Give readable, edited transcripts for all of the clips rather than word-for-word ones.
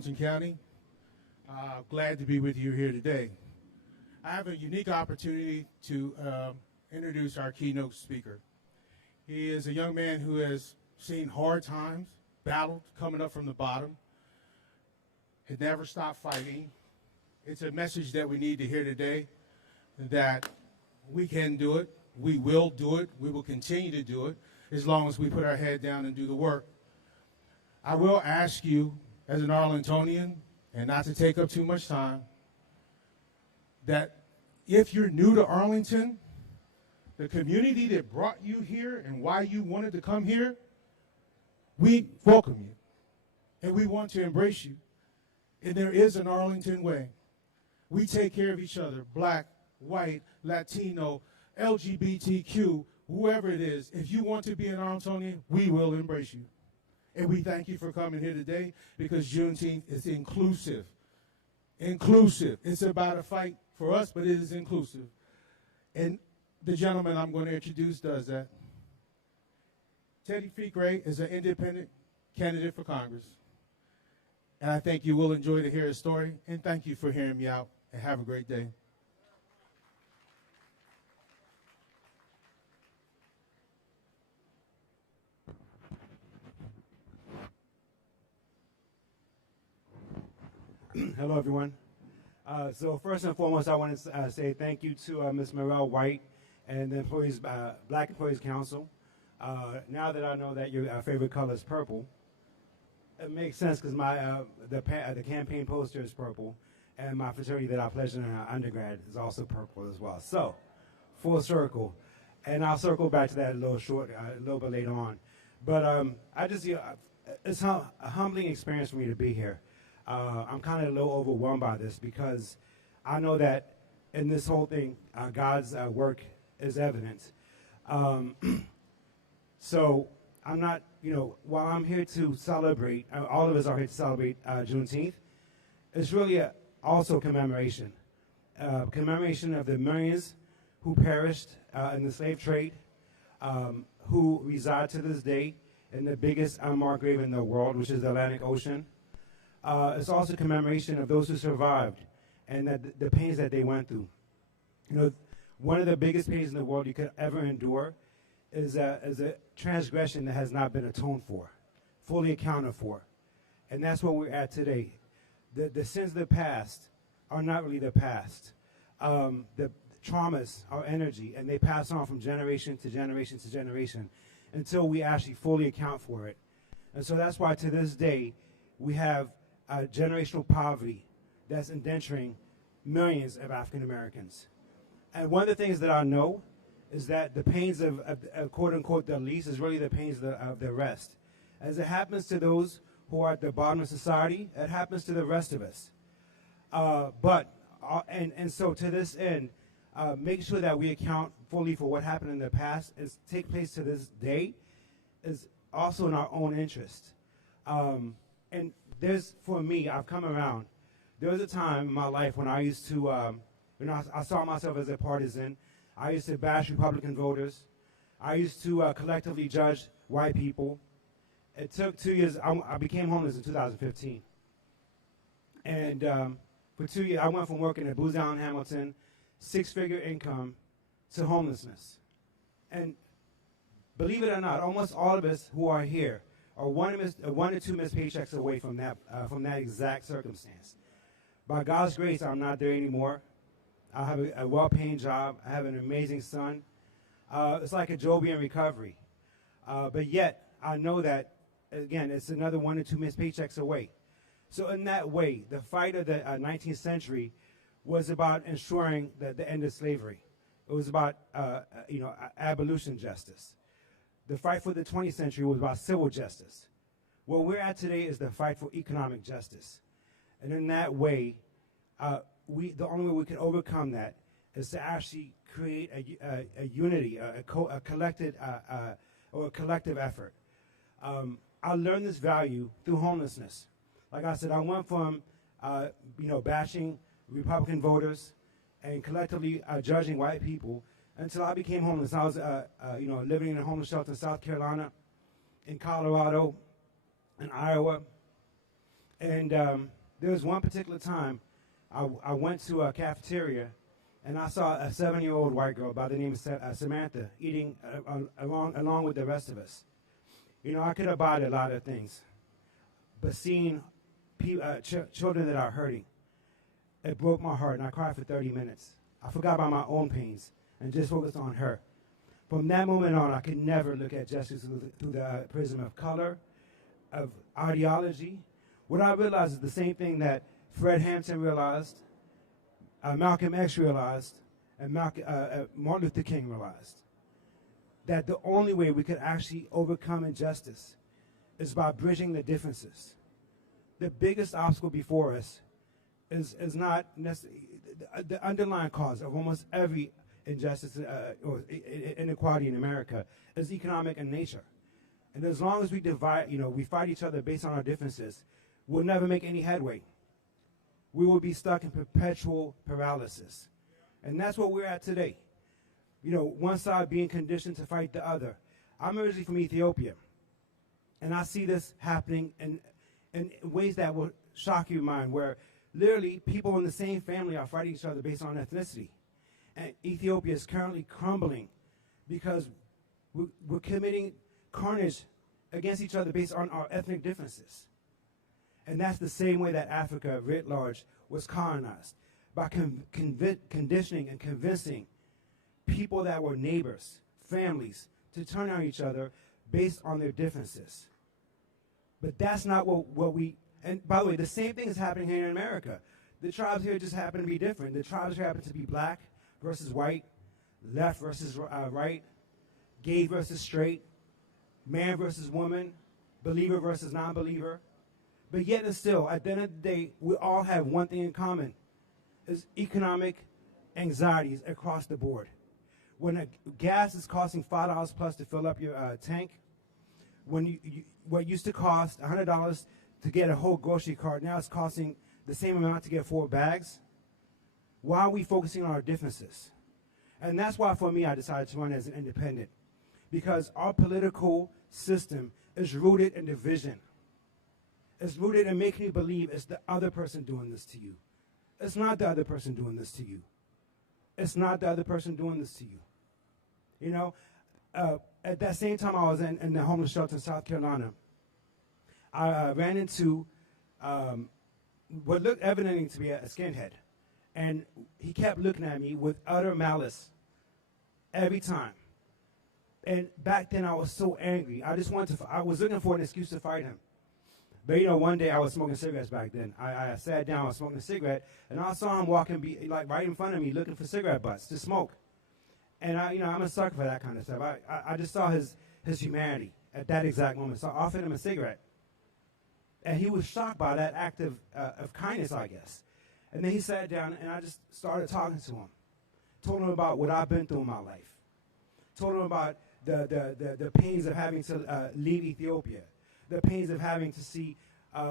County. Glad to be with you here today. I have a unique opportunity to introduce our keynote speaker. He is a young man who has seen hard times, battled, coming up from the bottom, had never stopped fighting. It's a message that we need to hear today, that we can do it, we will do it, we will continue to do it, as long as we put our head down and do the work. I will ask you, as an Arlingtonian, and not to take up too much time, that if you're new to Arlington, the community that brought you here and why you wanted to come here, we welcome you, and we want to embrace you. And there is an Arlington way. We take care of each other, black, white, Latino, LGBTQ, whoever it is. If you want to be an Arlingtonian, we will embrace you. And we thank you for coming here today, because Juneteenth is inclusive. Inclusive. It's about a fight for us, but it is inclusive. And the gentleman I'm going to introduce does that. Teddy Fikre is an independent candidate for Congress. And I think you will enjoy to hear his story. And thank you for hearing me out. And have a great day. Hello, everyone. So first and foremost, I want to say thank you to Ms. Morel White and the employees, Black Employees Council. Now that I know that your favorite color is purple, it makes sense because the campaign poster is purple, and my fraternity that I pledged in undergrad is also purple as well. So, full circle, and I'll circle back to that a little bit later on. But I just, it's a humbling experience for me to be here. I'm kind of a little overwhelmed by this, because I know that in this whole thing, God's work is evident. So I'm not, while I'm here to celebrate, all of us are here to celebrate Juneteenth, it's really also commemoration. Commemoration of the millions who perished in the slave trade, who reside to this day in the biggest unmarked grave in the world, which is the Atlantic Ocean. It's also commemoration of those who survived and the pains that they went through. One of the biggest pains in the world you could ever endure is a transgression that has not been atoned for, fully accounted for. And that's where we're at today. The sins of the past are not really the past. The traumas are energy, and they pass on from generation to generation to generation until we actually fully account for it. And so that's why to this day we have generational poverty that's endangering millions of African Americans. And one of the things that I know is that the pains of quote unquote the least is really the pains of the rest. As it happens to those who are at the bottom of society, it happens to the rest of us. So to this end, making sure that we account fully for what happened in the past is take place to this day is also in our own interest. And for me, I've come around. There was a time in my life when I used to, I saw myself as a partisan. I used to bash Republican voters. I used to collectively judge white people. It took 2 years. I became homeless in 2015. And for 2 years, I went from working at Booz Allen Hamilton, six-figure income, to homelessness. And believe it or not, almost all of us who are here are one or two missed paychecks away from that exact circumstance. By God's grace, I'm not there anymore. I have a well-paying job. I have an amazing son. It's like a Jobian recovery. But yet, I know that, again, it's another 1 or 2 missed paychecks away. So in that way, the fight of the 19th century was about ensuring the end of slavery. It was about, abolition justice. The fight for the 20th century was about civil justice. Where we're at today is the fight for economic justice. And in that way, the only way we can overcome that is to actually create a unity, a collective effort. I learned this value through homelessness. Like I said, I went from bashing Republican voters and collectively judging white people until I became homeless. I was living in a homeless shelter in South Carolina, in Colorado, in Iowa, And there was one particular time I went to a cafeteria, and I saw a 7-year-old white girl by the name of Samantha eating along with the rest of us. You know, I could abide a lot of things, but seeing children that are hurting, it broke my heart, and I cried for 30 minutes. I forgot about my own pains and just focused on her. From that moment on, I could never look at justice through the prism of color, of ideology. What I realized is the same thing that Fred Hampton realized, Malcolm X realized, and Martin Luther King realized. That the only way we could actually overcome injustice is by bridging the differences. The biggest obstacle before us is not necessarily the underlying cause of almost every injustice or inequality in America is economic in nature. And as long as we we fight each other based on our differences, we'll never make any headway. We will be stuck in perpetual paralysis. And that's what we're at today. You know, one side being conditioned to fight the other. I'm originally from Ethiopia, and I see this happening in ways that will shock your mind, where literally people in the same family are fighting each other based on ethnicity. And Ethiopia is currently crumbling because we're committing carnage against each other based on our ethnic differences. And that's the same way that Africa, writ large, was colonized, by conditioning and convincing people that were neighbors, families, to turn on each other based on their differences. But that's not what we, and by the way, the same thing is happening here in America. The tribes here just happen to be different. The tribes here happen to be black versus white, left versus right, gay versus straight, man versus woman, believer versus non-believer. But yet and still, at the end of the day, we all have one thing in common, is economic anxieties across the board. When gas is costing $5 plus to fill up your tank, when what used to cost $100 to get a whole grocery cart, now it's costing the same amount to get 4 bags. Why are we focusing on our differences? And that's why, for me, I decided to run as an independent, because our political system is rooted in division. It's rooted in making you believe it's the other person doing this to you. It's not the other person doing this to you. It's not the other person doing this to you. You know, at that same time I was in the homeless shelter in South Carolina, I ran into what looked evidently to be a skinhead. And he kept looking at me with utter malice every time. And back then I was so angry. I was looking for an excuse to fight him. But, you know, one day I was smoking cigarettes back then. I sat down, I was smoking a cigarette, and I saw him walking right in front of me looking for cigarette butts to smoke. And, I'm a sucker for that kind of stuff. I just saw his humanity at that exact moment. So I offered him a cigarette. And he was shocked by that act of kindness, I guess. And then he sat down, and I just started talking to him. Told him about what I've been through in my life. Told him about the pains of having to leave Ethiopia. The pains of having to see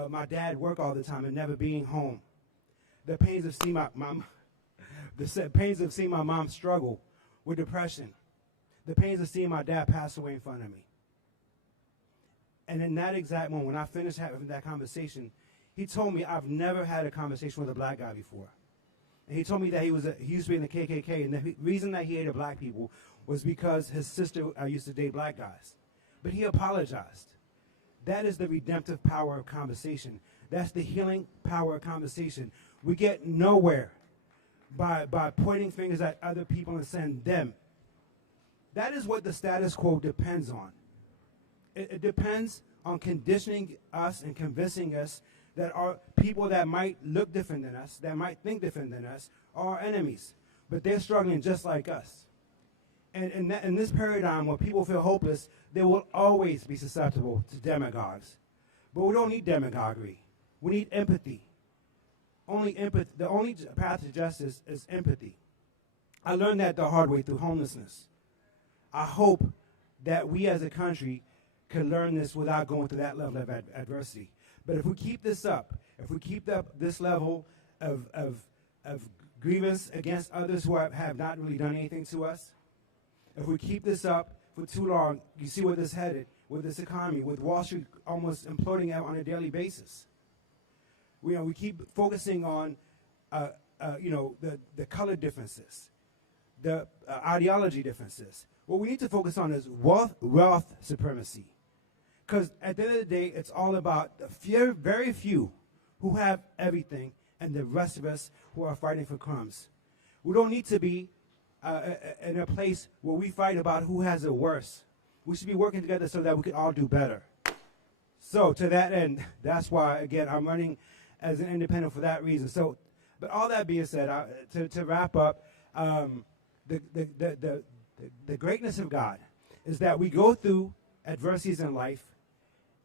my dad work all the time and never being home. The pains of seeing my mom struggle with depression. The pains of seeing my dad pass away in front of me. And in that exact moment, when I finished having that conversation, he told me I've never had a conversation with a black guy before. And he told me that he used to be in the KKK, and the reason that he hated black people was because his sister used to date black guys. But he apologized. That is the redemptive power of conversation. That's the healing power of conversation. We get nowhere by pointing fingers at other people and saying them. That is what the status quo depends on. It depends on conditioning us and convincing us that our people that might look different than us, that might think different than us, are our enemies. But they're struggling just like us. And in this paradigm where people feel hopeless, they will always be susceptible to demagogues. But we don't need demagoguery. We need empathy. The only path to justice is empathy. I learned that the hard way through homelessness. I hope that we as a country can learn this without going through that level of adversity. But if we keep this up, if we keep this level of grievance against others who have not really done anything to us, if we keep this up for too long, you see where this headed with this economy, with Wall Street almost imploding out on a daily basis. We keep focusing on, the color differences, the ideology differences. What we need to focus on is wealth supremacy. Because at the end of the day, it's all about the very few who have everything and the rest of us who are fighting for crumbs. We don't need to be in a place where we fight about who has it worse. We should be working together so that we can all do better. So to that end, that's why, again, I'm running as an independent for that reason. So, but all that being said, to wrap up, the greatness of God is that we go through adversities in life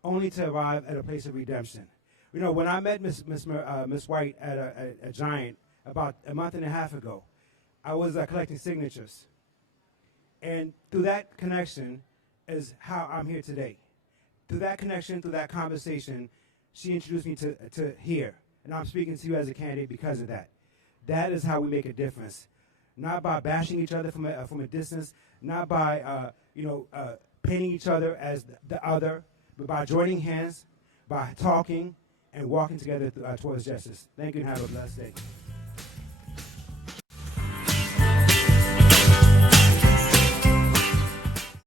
only to arrive at a place of redemption. When I met Miss White at a Giant about a month and a half ago, I was collecting signatures. And through that connection is how I'm here today. Through that connection, through that conversation, she introduced me to here. And I'm speaking to you as a candidate because of that. That is how we make a difference. Not by bashing each other from a distance, not by painting each other as the other, but by joining hands, by talking, and walking together towards justice. Thank you and have a blessed day.